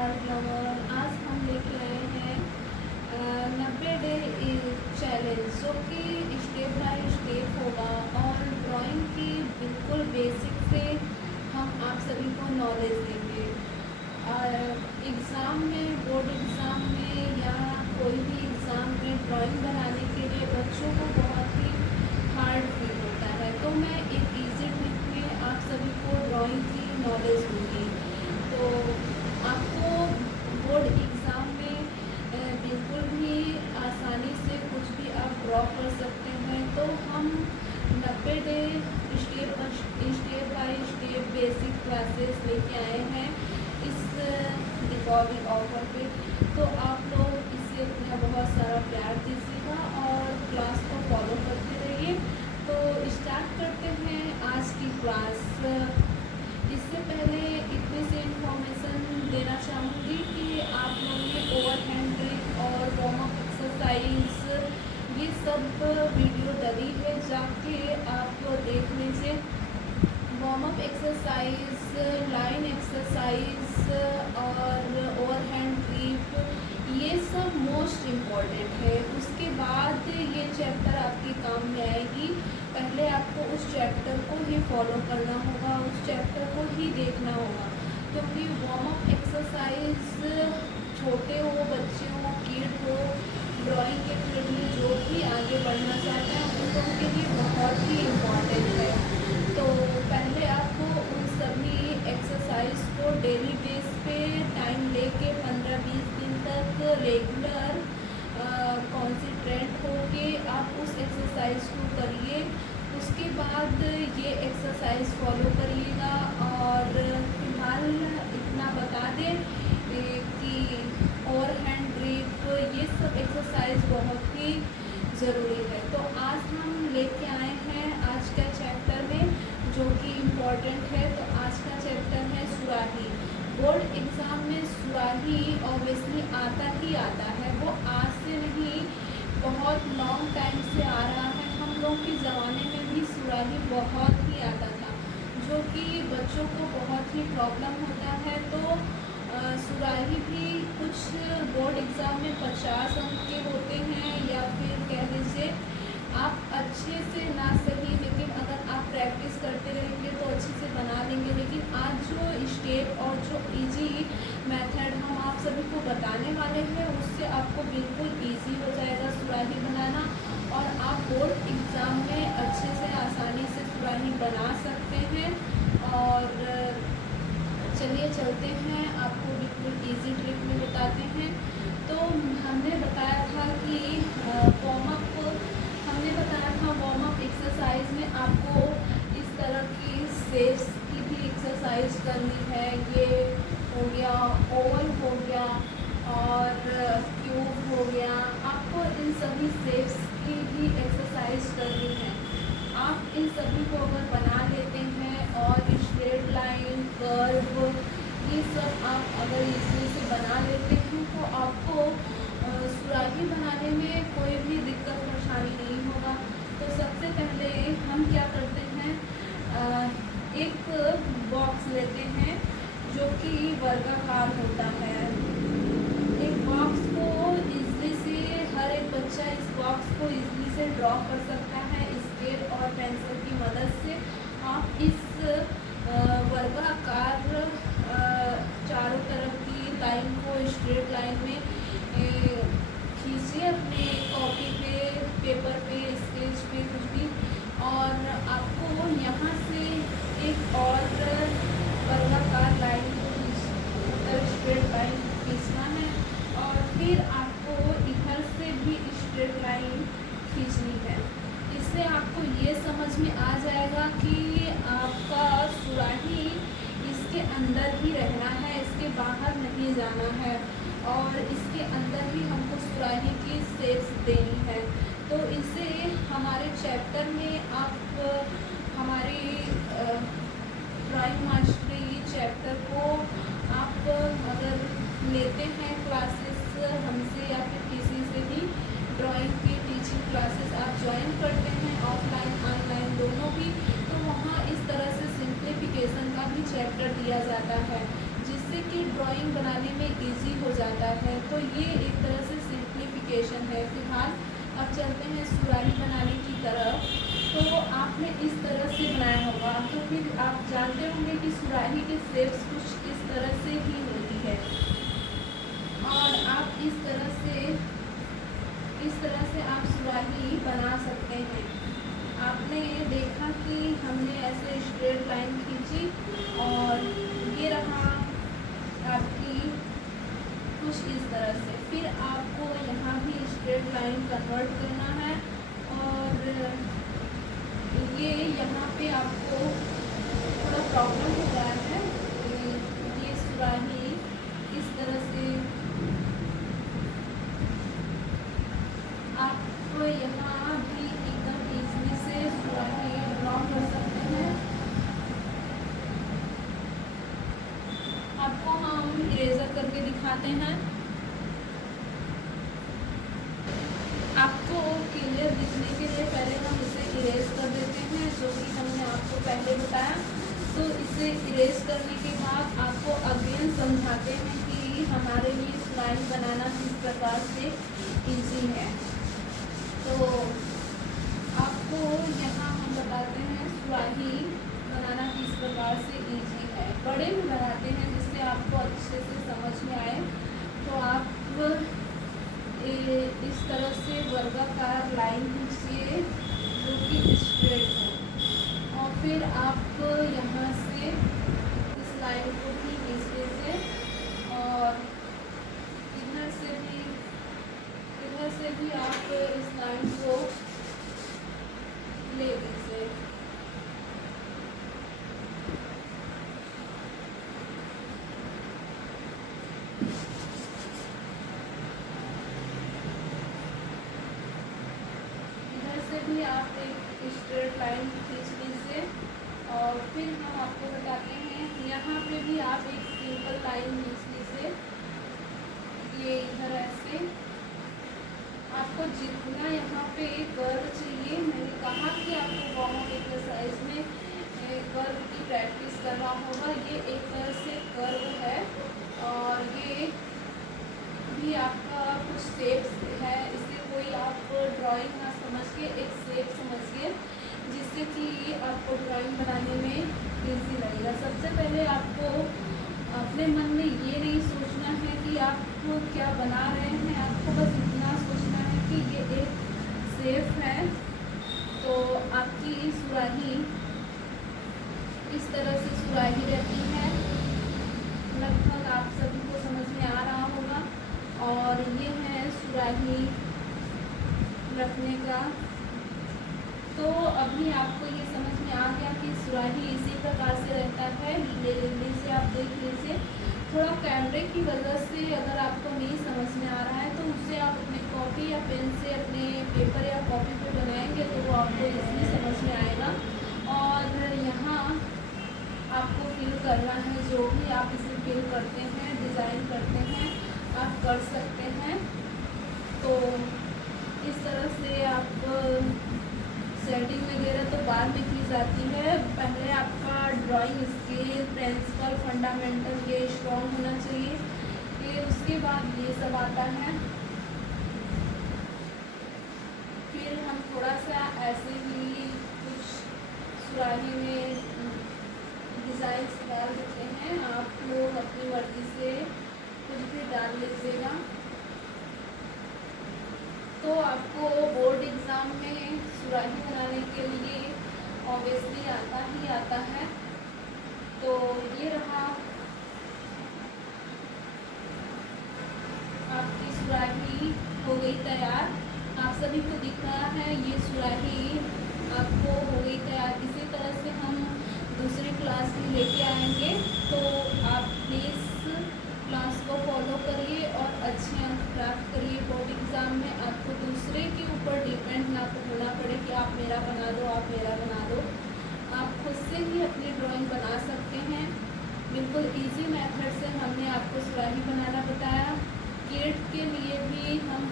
Art lover. आज हम लेके आए हैं 90 डे चैलेंज, जो कि स्टेप बाय स्टेप होगा और ड्राइंग की बिल्कुल बेसिक से हम आप सभी को नॉलेज देंगे। एग्ज़ाम में, बोर्ड एग्ज़ाम में या कोई भी एग्ज़ाम में ड्राइंग बनाने के लिए बच्चों को बहुत ही हार्ड फील होता है, तो मैं एक इजी ट्रिक में आप सभी को ड्राइंग की नॉलेज दूँगी। तो आपको बोर्ड एग्ज़ाम में बिल्कुल भी आसानी से कुछ भी आप ड्रॉ कर सकते हैं। तो हम 90 day step by step basic classes लेके आए हैं इस दीपावली ऑफर पे। तो आप लोग इसे अपना बहुत सारा प्यार दीजिएगा और क्लास को फॉलो करते रहिए। तो स्टार्ट करते हैं आज की क्लास। इससे पहले इतनी सी इन्फॉर्मेशन देना चाहूँगी कि आप लोगों ने ओवर हैंड ट्रिक और वार्म अप एक्सरसाइज ये सब वीडियो डली है, जाके आप देख लीजिए। Warm up exercise, line exercise और ओवर हैंड ग्रिप, ये सब मोस्ट इम्पॉर्टेंट है। उसके बाद ये चैप्टर आपके काम में आएगी। पहले आपको उस चैप्टर को ही फॉलो करना होगा, उस चैप्टर को ही देखना होगा, क्योंकि वार्म अप एक्सरसाइज छोटे हो, बच्चे हो, किड हो, ड्राइंग के फील्ड में जो भी आगे बढ़ना चाहते हैं उन लोगों के लिए बहुत ही इम्पॉर्टेंट है। तो पहले आपको उन सभी एक्सरसाइज को डेली बेस पे टाइम लेके 15-20 दिन तक रेगुलर कॉन्सेंट्रेट होके आप उस एक्सरसाइज को करिए। उसके बाद ये एक्सरसाइज फॉलो करिएगा। और फिलहाल इतना बता दें कि ओवर हैंड ग्रिप ये सब एक्सरसाइज बहुत ही ज़रूरी है। तो आज हम लेके आए हैं आज का चैप्टर में जो कि इम्पॉर्टेंट है। तो आज का चैप्टर है सुराही। बोर्ड एग्ज़ाम में सुराही ऑब्वियसली आता ही आता है, वो आज से नहीं, बहुत लॉन्ग टाइम से आ रहा है। हम लोग के ज़माने में भी सुराही बहुत ही आता था, जो कि बच्चों को बहुत ही प्रॉब्लम होता है। तो सुराही भी कुछ बोर्ड एग्ज़ाम में 50 अंक के होते हैं, या फिर कह लीजिए आप अच्छे से ना सही, लेकिन अगर आप प्रैक्टिस करते रहेंगे तो अच्छे से बना लेंगे। लेकिन आज जो स्टेप और जो इजी मेथड हम आप सभी को बताने वाले हैं, उससे आपको बिल्कुल इजी हो जाएगा सुराही बनाना, और आप बोर्ड एग्ज़ाम में अच्छे से आसानी से सुराही बना सकते हैं। और चलिए चलते हैं, आपको बिल्कुल इजी ट्रिक में बताते हैं। तो हमने बताया था कि वार्म अप एक्सरसाइज में आपको इस तरह की शेप्स की भी एक्सरसाइज करनी है। ये हो गया, ओवल हो गया और क्यूब हो गया। आपको इन सभी शेप्स की भी एक्सरसाइज करनी है। आप इन सभी को अगर बना लेते हैं और स्ट्रेट लाइन, कर्व, ये सब आप अगर इसी से बना लेते हैं तो आपको सुराही बनाने में कोई भी दिक्कत परेशानी नहीं होगा। तो सबसे पहले हम क्या करते हैं, एक बॉक्स लेते हैं जो कि वर्गाकार होता है। एक बॉक्स को इजली से हर एक बच्चा इस बॉक्स को इजली से ड्रॉ कर सकता है स्केल और पेंसिल की मदद से। आप इस वर्गाकार चारों तरफ की लाइन को स्ट्रेट लाइन में खींचिए अपने कॉपी पे, पेपर पे, स्केच पे, कुछ भी। और आपको यहाँ से एक और वर्गाकार लाइन को स्ट्रेट लाइन खींचना है, और फिर आपको इधर से भी स्ट्रेट लाइन खींचनी है। इससे आपको ये समझ में आ जाएगा कि आपका सुराही इसके अंदर ही रहना है, इसके बाहर नहीं जाना है, और इसके अंदर ही हमको सुराही की शेप्स देनी है। तो इससे हमारे चैप्टर में आप हमारी ड्राइंग मास्टरी चैप्टर को आप अगर लेते हैं क्लासेस हमसे या फिर किसी से भी, ड्राइंग की टीचिंग क्लासेस आप ज्वाइन करते हैं ऑफलाइन ऑनलाइन दोनों भी, तो वहाँ इस तरह से सिंप्लीफिकेशन का भी चैप्टर दिया जाता है, जिससे जिससे कि ड्राइंग बनाने में इजी हो जाता है। तो ये एक तरह से सिंप्लीफिकेशन है। फिलहाल अब चलते हैं सुराही बनाने की तरफ। तो आपने इस तरह से बनाया होगा, तो फिर आप जानते होंगे कि सुराही के शेप्स कुछ इस तरह से ही होती है, और आप इस तरह से आप सुराही बना सकते हैं। आपने देखा कि हमने ऐसे स्ट्रेट लाइन खींची और ये रहा आपकी कुछ इस तरह से। फिर आपको यहाँ भी स्ट्रेट लाइन कन्वर्ट करना है, और ये यहाँ पे आपको थोड़ा प्रॉब्लम हो रहा है। ये सुराही इस तरह से आप यहाँ भी एकदम इजली से सुराही ड्रॉ कर सकते हैं। आपको हम इरेजर करके दिखाते हैं। आपको क्लियर दिखने के लिए पहले हम इसे इरेज कर देते हैं, जो कि हमने आपको पहले बताया। तो इसे इरेज करने के बाद आपको अगेन समझाते हैं कि हमारे लिए सुराही बनाना किस प्रकार से इजी है। तो आपको यहाँ हम बताते हैं सुराही बनाना किस प्रकार से इजी है। बड़े में बनाते हैं जिससे आपको अच्छे से समझ में आए। तो आप इस तरह से वर्गाकार लाइन खींचिए जो कि स्ट्रेट हो, और फिर आप यहाँ से इस लाइन को भी नीचे से, और इधर से भी आप इस लाइन को ले लीजिए। भी आप एक स्ट्रेट लाइन खींच लीजिए, और फिर हम आपको बताते हैं यहाँ पे भी आप एक सिंपल लाइन खींच लीजिए। ये इधर ऐसे आपको जितना यहाँ पे कर्व चाहिए, मैंने कहा कि आपको बहुत एक्सरसाइज में कर्व की प्रैक्टिस करना होगा। ये एक तरह से कर्व है, और ये भी आपका कुछ शेप्स है। इसे कोई आप ड्राइंग ना समझ के एक शेप समझिए, जिससे कि आपको ड्राइंग बनाने में इजी लगेगा। सबसे पहले आपको अपने मन में ये नहीं सोचना है कि आप क्या बना रहे हैं, आपको बस इतना सोचना है कि ये एक शेप है। तो आपकी सुराही इस तरह से सुराही रहती है। लगभग आप सभी को समझ में आ रहा होगा। और ये है सुराही रखने का। तो अभी आपको ये समझ में आ गया कि सुराही इसी प्रकार से रहता है। नीचे आप देख लीजिए। थोड़ा कैमरे की वजह से अगर आपको नहीं समझ में आ रहा है, तो उससे आप अपने कॉपी या पेन से अपने पेपर या कॉपी पे बनाएंगे तो वो आपको इजीली समझ में आएगा। और यहाँ आपको फिल करना है, जो भी आप इसे फिल करते हैं, डिज़ाइन करते हैं, आप कर सकते हैं। तो इस तरह से आप सेटिंग वगैरह तो बाद में की जाती है। पहले आपका ड्राइंग स्किल, प्रिंसिपल, फंडामेंटल ये स्ट्रॉन्ग होना चाहिए। फिर उसके बाद ये सब आता है। फिर हम थोड़ा सा ऐसे ही कुछ सुराही में डिज़ाइन डाल देते हैं। आप लोग अपनी मर्जी से कुछ भी डाल लीजिएगा। तो आपको बोर्ड एग्ज़ाम में सुराही बनाने के लिए ऑब्वियसली आता है। तो ये रहा आपकी सुराही हो गई तैयार। आप सभी को दिख रहा है ये सुराही आपको हो गई तैयार। इसी तरह से हम दूसरी क्लास भी लेके आएंगे। तो आप प्लीज़ क्लास को फॉलो करिए और अच्छे अंक प्राप्त करिए। बोर्ड एग्ज़ाम में आपको दूसरे के ऊपर डिपेंड ना होना पड़े कि आप मेरा बना दो, आप मेरा बना दो। आप खुद से ही अपनी ड्राइंग बना सकते हैं। बिल्कुल इजी मेथड से हमने आपको सुराही बनाना बताया। किड के लिए भी हम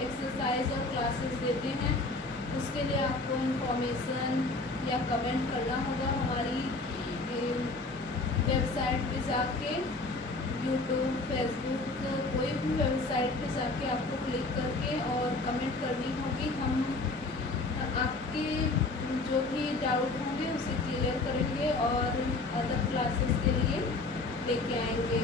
एक्सरसाइज और क्लासेस देते हैं। उसके लिए आपको इन्फॉर्मेशन या कमेंट करना होगा हमारी वेबसाइट पे जाके। यूट्यूब, फेसबुक, कोई भी वेबसाइट पे जाके आपको क्लिक करके और कमेंट करनी होगी। हम आपके जो भी डाउट होंगे उसे क्लियर करेंगे और अदर क्लासेस के लिए लेके आएंगे।